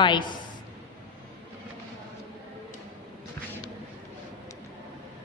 22۔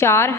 4